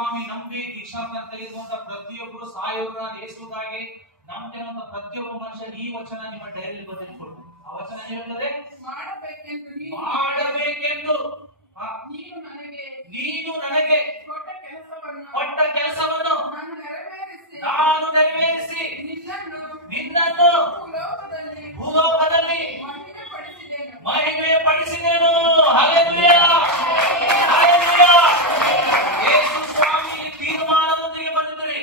ಸ್ವಾಮಿ ನಂಬಿ ದೀಕ್ಷಾಂತರ ತೆಗೆದುಕೊಂಡ ಪ್ರತಿಯೊಬ್ಬರು ಸಾಯೋರ ಯೇಸುಗಾಗಿ ನಂಬಿಕೆಯ ಪ್ರತಿಯೊಬ್ಬ ಮನುಷ್ಯ ಈ ವಚನ ನಿಮ್ಮ ಡೈರಿಯಲ್ಲಿ ಬರೆದುಕೊಳ್ಳಿ. ಆ ವಚನ ಹೇಳುತ್ತದೆ, ಮಾಡಬೇಕೆಂದು ನೀನು ನನಗೆ ಕೊಟ್ಟ ಕೆಲಸವನ್ನು ನಾನು ನೆರವೇರಿಸಿ ನಿನ್ನನ್ನು ಭೂಲೋಕದಲ್ಲಿ ಮಹಿಮೆ ಪಡಿಸಿದೆನು. Hallelujah, hallelujah. ಯೇಸು ಸ್ವಾಮಿ ತೀರ್ಮಾನದೊಂದಿಗೆ ಬಂದಿದ್ರಿ.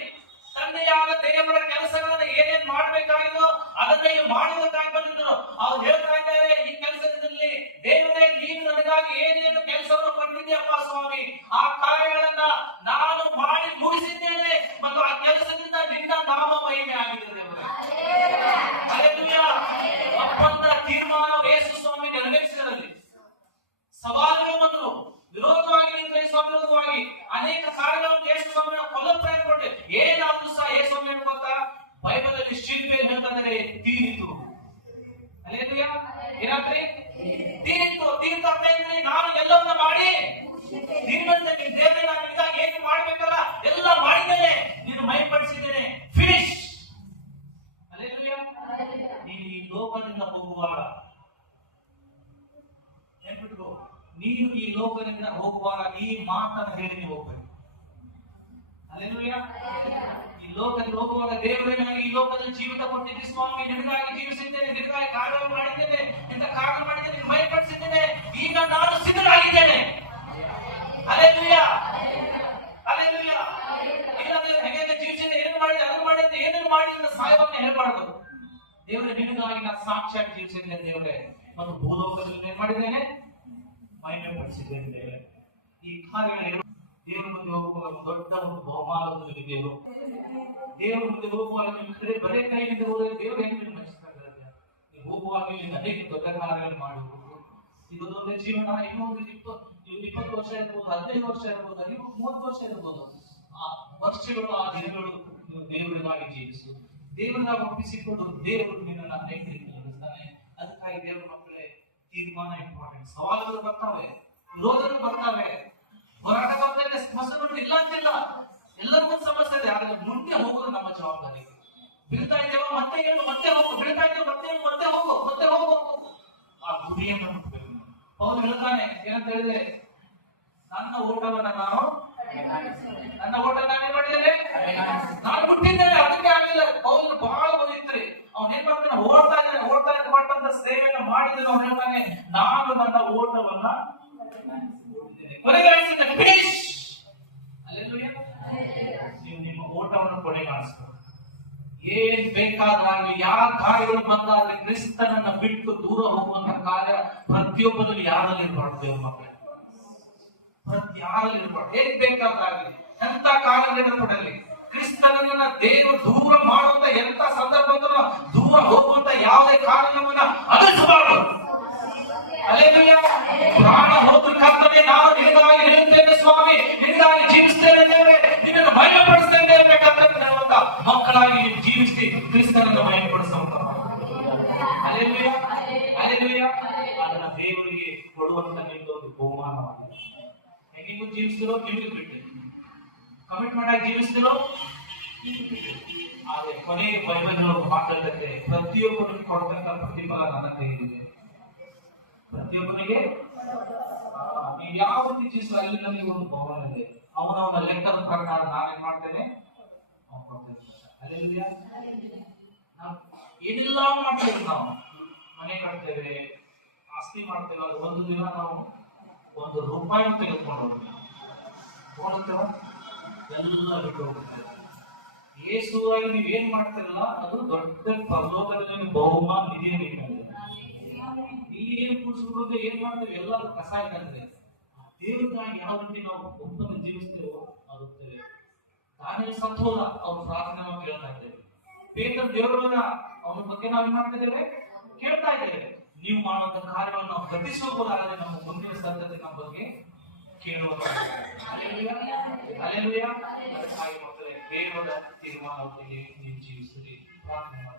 ತಂದೆಯಾದ ದೇವರ ಕೆಲಸಗಳನ್ನು ಏನೇನು ಮಾಡಬೇಕಾಗಿದೋ ಅದನ್ನು ಮಾಡುವುದಕ್ಕಾಗಿ ಬಂದಿದ್ರು. ಅವ್ರು ಹೇಳ್ತಾ ಇದ್ದಾರೆ, ಈ ಕೆಲಸದಲ್ಲಿ ದೇವರೇ ನೀನು ನನಗಾಗಿ ಏನೇನು ಕೆಲಸವನ್ನು ಕೊಟ್ಟಿದ್ದೀಯಪ್ಪ ಸ್ವಾಮಿ, ಆ ಕಾರ್ಯಗಳನ್ನ ನಾನು ಮಾಡಿ ಮುಗಿಸಿದ್ದೇನೆ ಮತ್ತು ಆ ಕೆಲಸದಿಂದ ನಿನ್ನ ನಾಮ ಮಹಿಮೆ ಆಗಿದೆ ದೇವರೇ. ಹಲ್ಲೆಲೂಯಾ. ಒಪ್ಪಂದ ತೀರ್ಮಾನ ಯೇಸು ಸ್ವಾಮಿ ನೆರವೇರಿಸಿದಲ್ಲಿ ಸವಾಲುಗಳು ಬಂದರು. ವಿರೋಧವಾಗಿ ನಿಂತ ಸ್ವಾಮಿ ವಿರೋಧವಾಗಿ ಅನೇಕ ಕಾರ್ಯಗಳನ್ನು ಯೇಸು ಸ್ವಾಮಿ ಕೊಲ್ಲಲು ಪ್ರಯತ್ನ ಪಟ್ಟೆ. ಏನಾದ್ರೂ ಸಹ ಯೇಸು ಸ್ವಾಮಿ ಏನು ಗೊತ್ತಾ, ಬೈಬಲಲ್ಲಿ ಶಿಲ್ಪೆ ಹೇಳ್ತಂದ್ರೆ ತೀರಿತು. ಹಲ್ಲೆಲೂಯಾ. ಏನಾದ್ರಿ ತೀರಿತು. ತೀರ್ಥ ನಾನು ಎಲ್ಲವನ್ನ ಮಾಡಿ ನಿನ್ನಂತೆ ನಿನ್ನ ದೇವರೇ ನಾನು ನಿನಗಾಗಿ ಏನು ಮಾಡ್ಬೇಕಲ್ಲ ಎಲ್ಲ ಮಾಡಿದ್ದೇನೆ, ನೀನು ಮೈಪಡಿಸಿದ್ದೇನೆ, ಫಿನಿಶ್. ಹಲ್ಲೆಲೂಯಾ. ನೀನು ಈ ಲೋಕದಿಂದ ಹೋಗುವಾಗ ನೆನ್ಪಿಟ್ಕೋ, ನೀನು ಈ ಲೋಕದಿಂದ ಹೋಗುವಾಗ ಈ ಮಾತನ್ನು ಹೇಳಿ ನೀವು ಹೋಗ್ಬೇಕು. ಹಲ್ಲೆಲೂಯಾ. ಈ ಲೋಕದಲ್ಲಿ ಹೋಗುವಾಗ ದೇವರೇ ನನಗೆ ಈ ಲೋಕದಲ್ಲಿ ಜೀವಿತ ಕೊಟ್ಟಿದ್ದೆ ಸ್ವಾಮಿ, ನಿನಗಾಗಿ ಜೀವಿಸಿದ್ದೇನೆ, ನಿನಗಾಗಿ ಕಾರ್ಯ ಮಾಡಿದ್ದೇನೆ, ಇಂಥ ಕಾರ್ಯ ಮಾಡಿದ್ದೇನೆ, ಮೈಪಡಿಸಿದ್ದೇನೆ, ಈಗ ನಾನು ಸಿದ್ಧರಾಗಿದ್ದೇನೆ. Hallelujah, hallelujah. ಇಲ್ಲಂದ್ರೆ ಹೇಗೆ ಜೀವಿಸಿದೆ, ಏನು ಮಾಡಿದೆ, ಅದು ಮಾಡಿದ್ದೆ, ಏನೇನು ಮಾಡಿ ಅಂತ ಸಾಯವಾಗ ಹೇಳ್ಬಾರ್ದು. ದೇವರೇ ನಿನಗಾಗಿ ನಾನು ಸಾಕ್ಷಿಯಾಗಿ ಜೀವಿಸಿದ್ದೇನೆ ದೇವರೇ, ಮತ್ತು ಭೂಲೋಕದಲ್ಲಿ ಏನ್ ಮಾಡಿದ್ದೇನೆ, ಮಹಿಮೆ ಪಡಿಸಿದ್ದೇನೆ ದೇವರೇ. ಈ ಕಾರ್ಯಗಳು ದೇವರ ಮುಂದೆ ಹೋಗುವಾಗ ದೊಡ್ಡ ಒಂದು ಬಹುಮಾನವನ್ನು ದೇವರು ದೇವರ ಮುಂದೆ ಹೋಗುವಾಗ ನಿಮ್ಮ ಬರೇ ಕೈಯಿಂದ ಹೋದರೆ ದೇವರು ಏನು ಮೆಚ್ಚಿಸ್ತಾ ಇದ್ದಾರೆ. ನೀವು ಹೋಗುವಾಗ ಇಲ್ಲಿ ಅನೇಕ ದೊಡ್ಡ ಕಾರ್ಯಗಳನ್ನು ಮಾಡಬಹುದು. ಇದೊಂದೇ ಜೀವನ ಇನ್ನೊಂದು 20 ವರ್ಷ ಇರ್ಬೋದು, 15 ವರ್ಷ ಇರ್ಬೋದು, 30 ವರ್ಷ ಇರ್ಬೋದು. ಆ ವರ್ಷಗಳು, ಆ ದಿನಗಳು ದೇವರಿಗಾಗಿ ಜೀವಿಸು, ದೇವರನ್ನ ಒಪ್ಪಿಸಿಕೊಂಡು ದೇವರು ನಿನ್ನನ್ನು ಅನೇಕ ರೀತಿಯಲ್ಲಿ ನಡೆಸ್ತಾನೆ. ಅದಕ್ಕಾಗಿ ದೇವರ ಮಕ್ಕಳೇ ತೀರ್ಮಾನ ಇಂಪಾರ್ಟೆಂಟ್. ಸವಾಲುಗಳು ಬರ್ತಾವೆ, ವಿರೋಧಗಳು ಬರ್ತಾವೆ, ಹೋರಾಟ ಬರ್ತಾಯಿದೆ, ಸಮಸ್ಯೆಗಳು ಇಲ್ಲ ಅಂತಿಲ್ಲ, ಎಲ್ಲರಿಗೂ ಸಮಸ್ಯೆ ಇದೆ. ಆದ್ರೆ ಮುಂದೆ ಹೋಗೋದು ನಮ್ಮ ಜವಾಬ್ದಾರಿ. ಬೀಳ್ತಾ ಇದ್ದೇವೆ ಮತ್ತೆ ಹೇಳು, ಮತ್ತೆ ಹೋಗು, ಬೀಳ್ತಾ ಇದ್ದೇವೆ ಮತ್ತೆ ಮತ್ತೆ ಹೋಗು, ಮತ್ತೆ ಹೋಗಬೇಕು. ಆ ಗುರಿಯನ್ನು ಮುಟ್ಟಬೇಕು. ಪೌಲ್ ಹೇಳ್ತಾನೆ, ಏನಂತ ಹೇಳಿದ್ರೆ, ನನ್ನ ಓಟವನ್ನ ನಾನು ನಾನೇ ಮಾಡಿದ್ದೇನೆ, ನಾನು ಬಿಟ್ಟಿದ್ದೇನೆ, ಅದಕ್ಕೆ ಆಗಲಿಲ್ಲ. ಪೌಲ್ ಬಹಳ ಬಂದಿತ್ರಿ. ಅವನ್ ಏನ್ ಮಾಡ್ತಾನೆ, ಓಡ್ತಾ ಇದ್ದಾನೆ ಕೊಟ್ಟಂತ ಸೇವೆಯನ್ನು ಮಾಡಿದ್ರೆ ಅವನು ಹೇಳ್ತಾನೆ, ನಾನು ನನ್ನ ಓಟವನ್ನ ನೀವು ನಿಮ್ಮ ಓಟವನ್ನು ಕೊನೆಗಾಣಿಸ್ಬೇಕು. ಏನ್ ಬೇಕಾದ್ರಾಗಲಿ, ಯಾವ ಕಾರ್ಯಗಳು ಬಂದಾದ್ರೆ ಕ್ರಿಸ್ತನನ್ನ ಬಿಟ್ಟು ದೂರ ಹೋಗುವಂತ ಕಾರ್ಯ ಪ್ರತಿಯೊಬ್ಬರಲ್ಲಿ ಯಾರಲ್ಲಿ ಇರಬಾರ್ದು. ದೇವ್ರ ಮಕ್ಕಳೇ, ಯಾರಲ್ಲಿ ಇರಬಾರ್ದು. ಏನ್ ಬೇಕಾದ್ರಾಗಲಿ, ಎಂತ ಕಾರ್ಯದಲ್ಲಿ ಕ್ರಿಸ್ತನನ್ನ ದೇವರು ದೂರ ಮಾಡುವಂತ ಎಂತ ಸಂದರ್ಭದಲ್ಲೂ ದೂರ ಹೋಗುವಂತ ಯಾವುದೇ ಕಾರ್ಯವನ್ನ ಅನಿಸಬಾರದು. ಹಲ್ಲೆಲೂಯಾ. ಪ್ರಾಣ ಹೋದ್ರು ಕರ್ತನೇ, ನಾನು ನಿನಗಾಗಿ ಹೇಳುತ್ತೇನೆ ಸ್ವಾಮಿ, ನಿನಗಾಗಿ ಜೀವಿಸ್ತೇನೆ ದೇವರೇ, ನಿನ್ನನ್ನು ಮಹಿಮೆಪಡಿಸ್ತೇನೆ ಇರಬೇಕಂತ ಹೇಳುವಂತ ಮಕ್ಕಳಾಗಿ ನೀವು ಜೀವಿಸಿ ಕ್ರಿಸ್ತನನ್ನು ಮಹಿಮೆಪಡಿಸುವಂತ. Hallelujah, hallelujah. ಅದನ್ನ ದೇವರಿಗೆ ಕೊಡುವಂತ ನಿಮ್ದು ಒಂದು ಬಹುಮಾನವಾಗಿದೆ. ಹೆಂಗಿಗೂ ಜೀವಿಸ್ತಿರೋ ನಿಮ್ಗೆ ಬಿಟ್ಟು, ಕಮಿಟ್ಮೆಂಟ್ ಆಗಿ ಜೀವಿಸ್ತಿರೋ ನಿಮ್ಗೆ ಬಿಟ್ಟು. ಆದ್ರೆ ಕೊನೆಗೆ ಬೈಬಲ್ ಮಾತಾಡ್ತದೆ, ಪ್ರತಿಯೊಬ್ಬರಿಗೆ ಕೊಡ್ತಕ್ಕಂಥ ಪ್ರತಿಫಲ ನನ್ನ ಕೈಯಿದೆ. ಪ್ರತಿಯೊಬ್ಬನಿಗೆ ನೀವು ಯಾವ ರೀತಿ ಜೀವಿಸಲು ಅಲ್ಲಿ ನನಗೆ ಒಂದು ಭವನ ಇದೆ, ಅವನವನ ಲೆಕ್ಕದ ಪ್ರಕಾರ ನಾನೇನ್ ಮಾಡ್ತೇನೆ, ಹಲ್ಲೆಲೂಯಾ. ಏನೆಲ್ಲ ಮಾಡ್ತೇವೆ, ನಾವು ಮನೆ ಕಟ್ತೇವೆ, ಆಸ್ತಿ ಮಾಡ್ತೇವೆ, ಅದು ಒಂದು ದಿನ ನಾವು ₹1 ತೆಗೆದುಕೊಂಡು ಹೋಗ್ತೇವೆ, ಎಲ್ಲ ಬಿಟ್ಟು ಹೋಗ್ತೇವೆ. ಯೇಸುವಾಗಿ ನೀವೇನ್ ಮಾಡ್ತಿರಲ್ಲ ಅದು ದೊಡ್ಡ ಪರಲೋಕದಲ್ಲಿ ಬಹುಮಾನ ನಿಧಿಯ ಬೇಕಂದ್ರೆ ಇಲ್ಲಿ ಏನ್ ಕೂಡಿಸ್ಬಿಡೋದು, ಏನ್ ಮಾಡ್ತೇವೆ, ಎಲ್ಲರೂ ಕಸ ಇದ್ದಂದ್ರೆ ದೇವರಿಗಾಗಿ ಯಾವ ರೀತಿ ನಾವು ಒಪ್ಪನ್ನು ಜೀವಿಸ್ತೇವೋ ಆಗುತ್ತೇವೆ. ನಾನೇ ಸತ್ತೋದ ಅವ್ರ ಪ್ರಾರ್ಥನೆ ನಾವು ಕೇಳ್ತಾ ಇದ್ದೇವೆ. ಪೇತ್ರ ದೇವರನ್ನ ಅವನ ಬಗ್ಗೆ ನಾವು ಏನ್ ಮಾಡ್ತಿದ್ದೇವೆ, ಕೇಳ್ತಾ ಇದ್ದೇವೆ. ನೀವು ಮಾಡುವಂತ ಕಾರ್ಯವನ್ನು ನಾವು ಗತಿಸೋದಾದ್ರೆ ನಮ್ಮ ಮುಂದಿನ ಸಂತತಿ ನಮ್ಮ ಬಗ್ಗೆ ಕೇಳುವಂತ. Hallelujah, hallelujah. ಅದಕ್ಕಾಗಿ ಮಕ್ಕಳೇ, ದೇವರ ತೀರ್ಮಾನವನ್ನು ನೀವು ಜೀವಿಸಿರಿ, ಪ್ರಾರ್ಥನೆ ಮಾಡಿ.